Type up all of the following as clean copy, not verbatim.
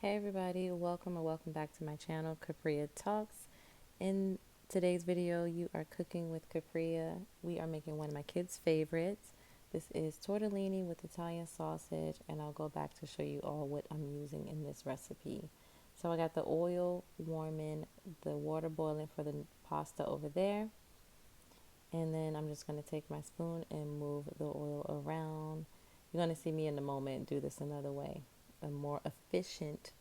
Hey everybody, welcome or welcome back to my channel, Capria Talks. In today's video, you are cooking with Capria. We are making one of my kids' favorites. This is tortellini with Italian sausage, and I'll go back to show you all what I'm using in this recipe. So I got the oil warming, the water boiling for the pasta over there. And then I'm just going to take my spoon and move the oil around. You're going to see me in a moment do this another way, a more efficient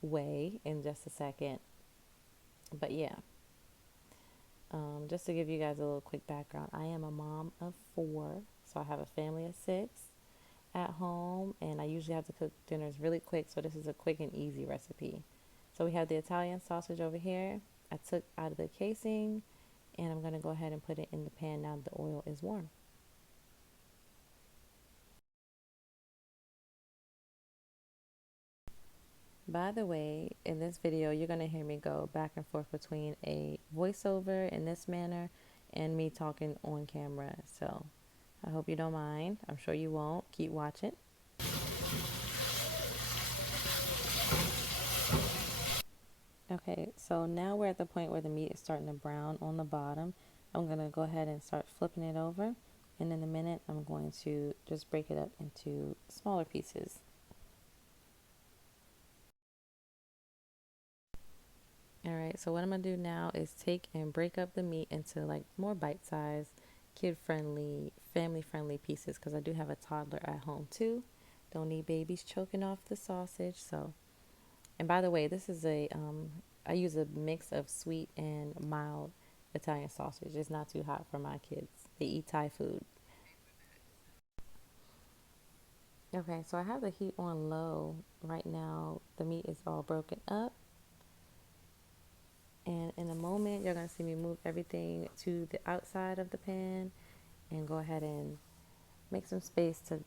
way in just a second. But yeah, just to give you guys a little quick background, I am a mom of 4, so I have a family of 6 at home, and I usually have to cook dinners really quick, so this is a quick and easy recipe. So we have the Italian sausage over here. I took out of the casing, and I'm going to go ahead and put it in the pan now that the oil is warm. By the way, in this video, you're going to hear me go back and forth between a voiceover in this manner and me talking on camera. So I hope you don't mind. I'm sure you won't. Keep watching. Okay, so now we're at the point where the meat is starting to brown on the bottom. I'm going to go ahead and start flipping it over. And in a minute, I'm going to just break it up into smaller pieces. Alright, so what I'm going to do now is take and break up the meat into like more bite-sized, kid-friendly, family-friendly pieces, because I do have a toddler at home too. Don't need babies choking off the sausage. So, and by the way, this is I use a mix of sweet and mild Italian sausage. It's not too hot for my kids. They eat Thai food. Okay, so I have the heat on low right now. The meat is all broken up. And in a moment, you're going to see me move everything to the outside of the pan and go ahead and make some space to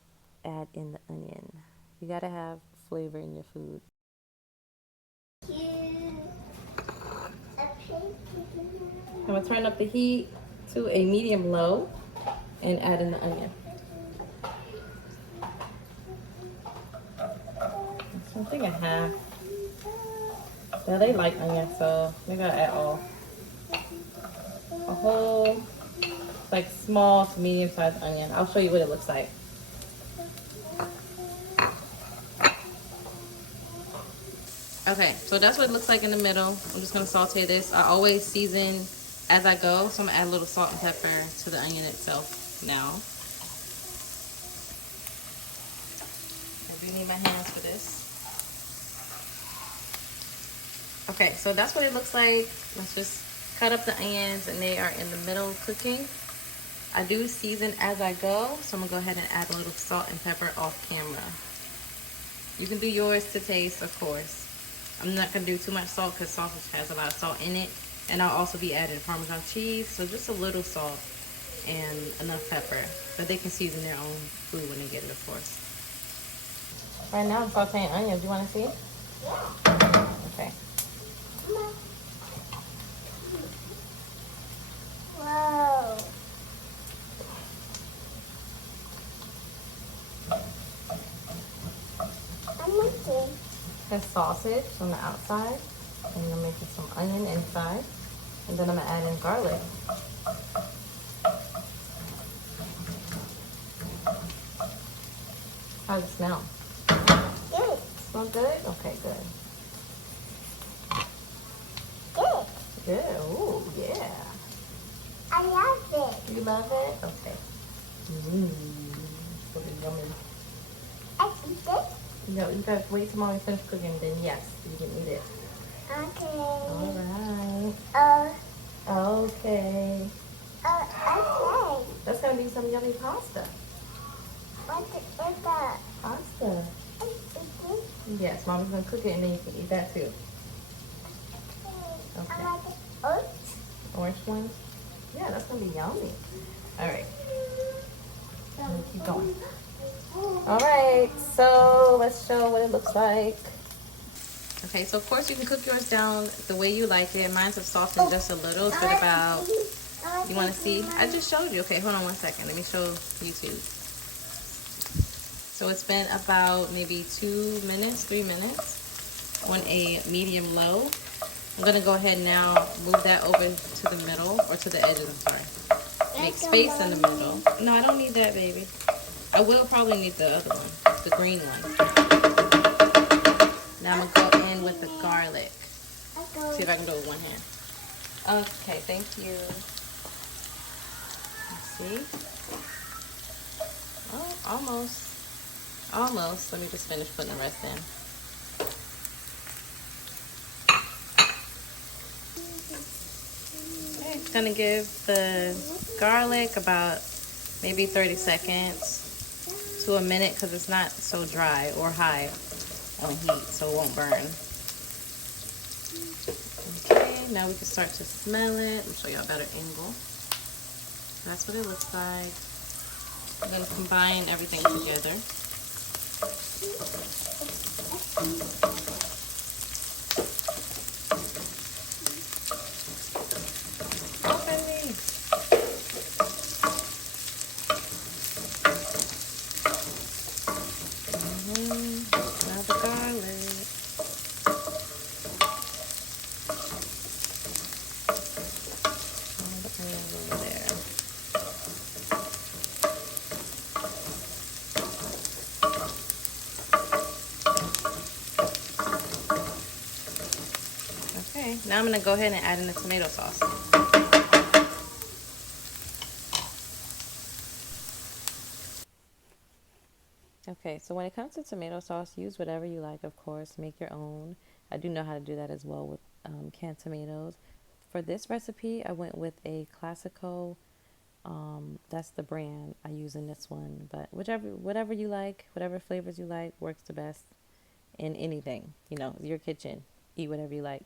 add in the onion. You got to have flavor in your food. I'm going to turn up the heat to a medium low and add in the onion. So I think a half. Yeah, they like onion, so maybe I'll add all. A whole, like small to medium sized onion. I'll show you what it looks like. Okay, so that's what it looks like in the middle. I'm just gonna saute this. I always season as I go, so I'm gonna add a little salt and pepper to the onion itself now. I do need my hands for this. Okay, so that's what it looks like. Let's just cut up the onions, and they are in the middle cooking. I do season as I go, so I'm gonna go ahead and add a little salt and pepper off camera. You can do yours to taste, of course. I'm not gonna do too much salt because sausage has a lot of salt in it. And I'll also be adding Parmesan cheese, so just a little salt and enough pepper. But they can season their own food when they get it, of course. Right now I'm sauteing onions. You wanna see? Yeah. Okay. Whoa. I'm looking. There's sausage on the outside, and I'm making some onion inside, and then I'm gonna add in garlic. How does it smell? Good. Smell good? Okay, good. Good. Good. Ooh, yeah. I love it. You love it? Okay. Mmm. It's really yummy. I eat it? No, you gotta wait till mommy finishes cooking, then yes, you can eat it. Okay. All right. Okay. Okay. That's gonna be some yummy pasta. What is that? Pasta. Yes, mommy's gonna cook it and then you can eat that too. Okay. I like the orange. Orange one? Yeah, that's gonna be yummy. All right. Keep going. All right, so let's show what it looks like. Okay, so of course you can cook yours down the way you like it. Mine's have softened just a little. It's been about, you want to see? I just showed you. Okay, hold on 1 second. Let me show YouTube. So it's been about maybe 2 minutes, 3 minutes. on a medium low. I'm going to go ahead now, move that over to the middle, or to the edges, I'm sorry. Make space in the middle. No, I don't need that, baby. I will probably need the other one, the green one. Now I'm going to go in with the garlic. See if I can do it with one hand. Okay, thank you. Let's see. Oh, almost. Almost. Let me just finish putting the rest in. Okay, it's going to give the garlic about maybe 30 seconds to a minute because it's not so dry or high on heat, so it won't burn. Okay, now we can start to smell it. Let me show you a better angle. That's what it looks like. I'm going to combine everything together. Now the garlic. All the onions over there. Okay, now I'm going to go ahead and add in the tomato sauce. Okay, so when it comes to tomato sauce, use whatever you like, of course. Make your own. I do know how to do that as well with canned tomatoes. For this recipe, I went with a Classico. That's the brand I use in this one. But whatever you like, whatever flavors you like, works the best in anything. You know, your kitchen. Eat whatever you like.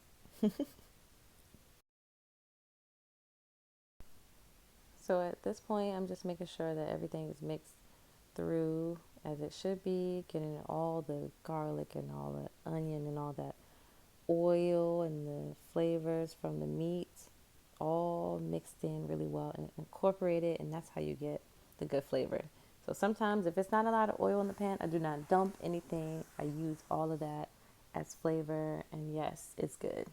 So at this point, I'm just making sure that everything is mixed through as it should be, getting all the garlic and all the onion and all that oil and the flavors from the meat all mixed in really well and incorporated, and that's how you get the good flavor. So sometimes if it's not a lot of oil in the pan, I do not dump anything. I use all of that as flavor, and yes, it's good.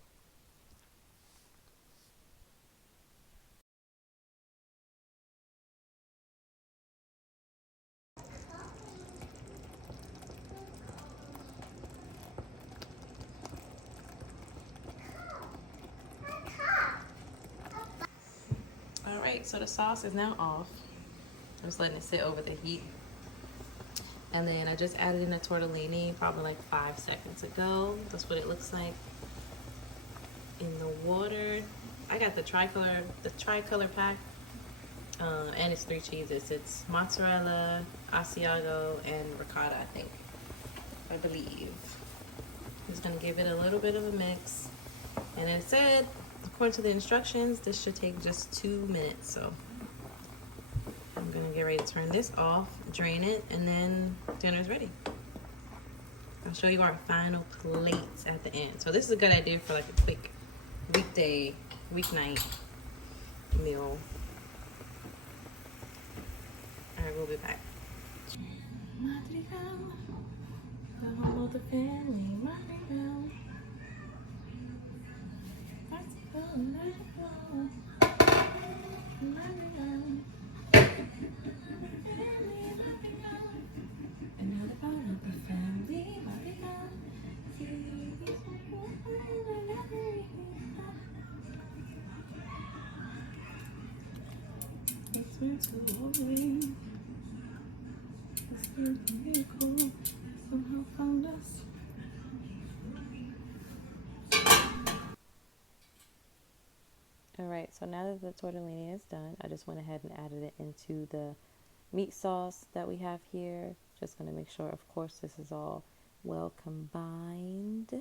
All right, so the sauce is now off. I'm just letting it sit over the heat. And then I just added in a tortellini probably like 5 seconds ago. That's what it looks like in the water. I got the tricolor pack, and it's 3 cheeses. It's mozzarella, Asiago, and ricotta, I believe. I'm just gonna give it a little bit of a mix. And it said, according to the instructions, this should take just 2 minutes. So I'm gonna get ready to turn this off, drain it, and then dinner's ready. I'll show you our final plates at the end. So this is a good idea for like a quick weeknight meal. All right, we'll be back. The home of the family, it's meant to hold. Somehow found us. All right, so now that the tortellini is done, I just went ahead and added it into the meat sauce that we have here. Just going to make sure, of course, this is all well combined.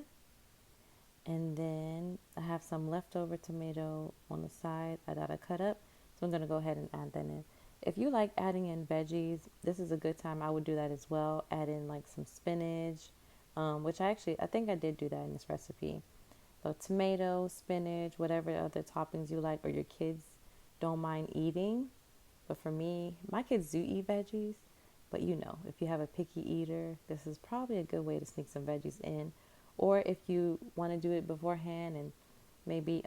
And then I have some leftover tomato on the side that I cut up. So I'm going to go ahead and add that in. If you like adding in veggies, this is a good time. I would do that as well. Add in like some spinach, which I think I did do that in this recipe. So tomato, spinach, whatever other toppings you like or your kids don't mind eating. But for me, my kids do eat veggies. But you know, if you have a picky eater, this is probably a good way to sneak some veggies in. Or if you want to do it beforehand and maybe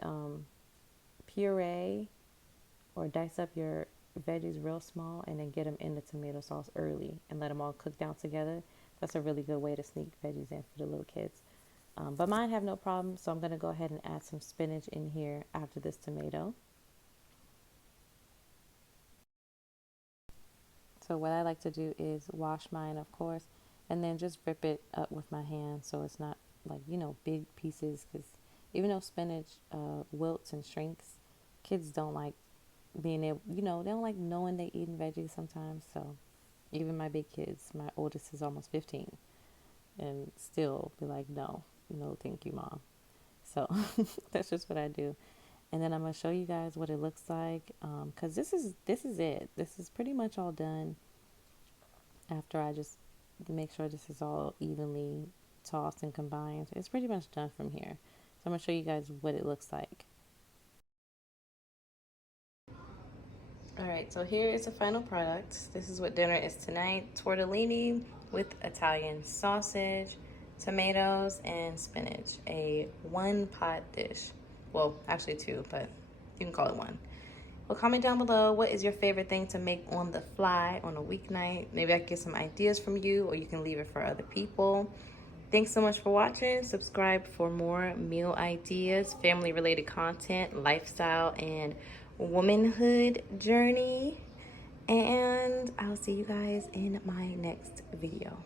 puree or dice up your veggies real small and then get them in the tomato sauce early and let them all cook down together. That's a really good way to sneak veggies in for the little kids. But mine have no problem, so I'm going to go ahead and add some spinach in here after this tomato. So what I like to do is wash mine, of course, and then just rip it up with my hand so it's not like, big pieces, because even though spinach wilts and shrinks, kids don't like being able, they don't like knowing they eating veggies sometimes. So even my big kids, my oldest is almost 15 and still be like, no, no, thank you, mom. So that's just what I do. And then I'm going to show you guys what it looks like, because this is it. This is pretty much all done after I just make sure this is all evenly tossed and combined. It's pretty much done from here. So I'm going to show you guys what it looks like. All right, so here is the final product. This is what dinner is tonight. Tortellini with Italian sausage, tomatoes, and spinach. A one-pot dish. Well, actually two, but you can call it one. Well, comment down below, what is your favorite thing to make on the fly on a weeknight? Maybe I can get some ideas from you, or you can leave it for other people. Thanks so much for watching. Subscribe for more meal ideas, family-related content, lifestyle, and womanhood journey. And I'll see you guys in my next video.